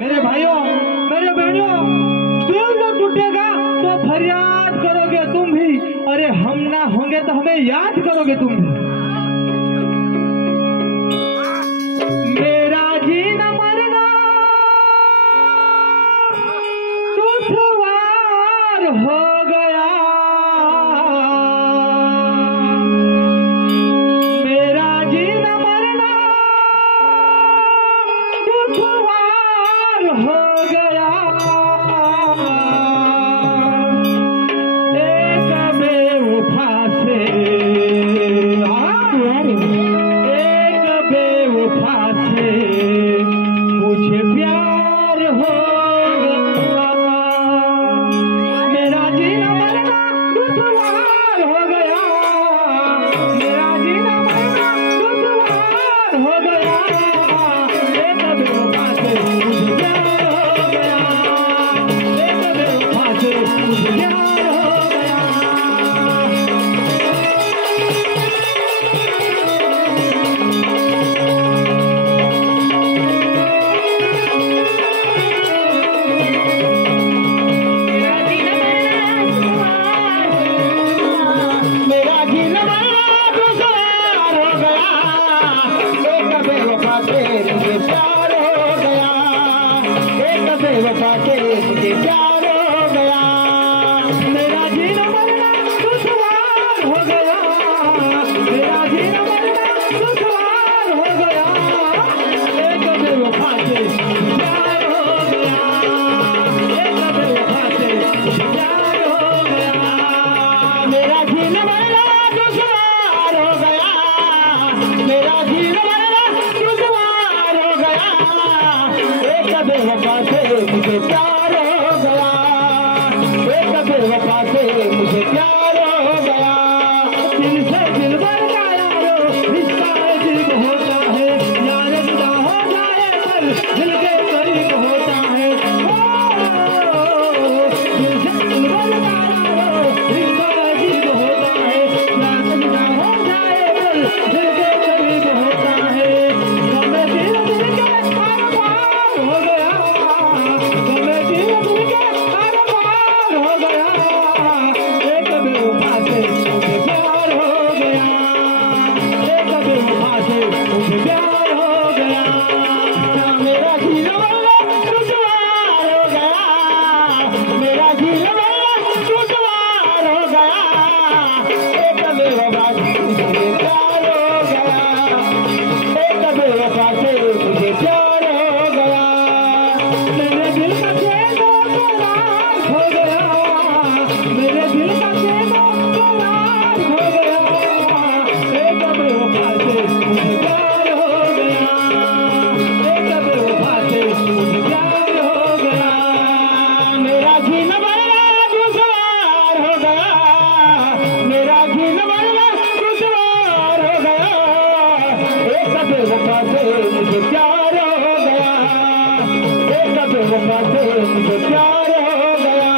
मेरे भाइयों, मेरे बहनों, दिल जो टूटेगा तो फरियाद करोगे तुम भी, अरे हम ना होंगे तो हमें याद करोगे तुम भी। मेरा जीना मरना दुश्वार हो गया, मेरा जीना मरना दुश्वार हो गया। एक बेवफा से एक बेवफा से मुझे प्यार हो गया। मेरा जीना मरना दुश्वार हो गया, मेरा जीना मरना दुश्वार हो गया। एक बेवफा से मुझे प्यार हो गया, एक बेवफा से मुझे प्यार हो गया। मेरा जीना मरना दुश्वार हो गया, एक बेवफा से मुझे प्यार हो गया, एक बेवफा से मुझे प्यार हो गया। मेरा जीना मरना दुश्वार हो गया, मेरा जीना मरना दुश्वार हो गया। एक बेवफा से मुझे प्यार हो गया, एक बेवफा से मुझे प्यार हो गया। मेरा जीना मरना दुश्वार हो गया, मेरा जीना मरना दुश्वार हो गया। एक बेवफा से मुझे प्यार हो गया, एक बेवफा से मुझे प्यार हो गया। दिल से दिल भर का यारो रिश्ता अजीब होता है, यार जुदा हो जाए पर दिल के करीब होता है। दिल से दिल भर का यारो रिश्ता अजीब होता है, यार जुदा हो जाए पर दिल के करीब होता है। समय दिल दिल के पार पार हो गया, समय दिल दिल के पार पार हो गया। एक बेवफा से मुझे प्यार हो गया, एक बेवफा से मुझे प्यार हो गया। मेरा जीना मरना दुश्वार हो गया, मेरा जीना मरना दुश्वार हो गया। एक बेवफा से मुझे प्यार हो गया, एक बेवफा से मुझे प्यार हो गया। मेरे दिल का चैन करार हो गया, मेरे दिल का चैन करार हो गया। एक बेवफा से मुझे प्यार हो गया, एक बेवफा से मुझे प्यार हो गया। मेरा जीना मरना दुश्वार हो गया, मेरा जीना मरना दुश्वार हो गया। एक बेवफा से मुझे प्यार हो गया, एक बेवफा से मुझे प्यार हो गया।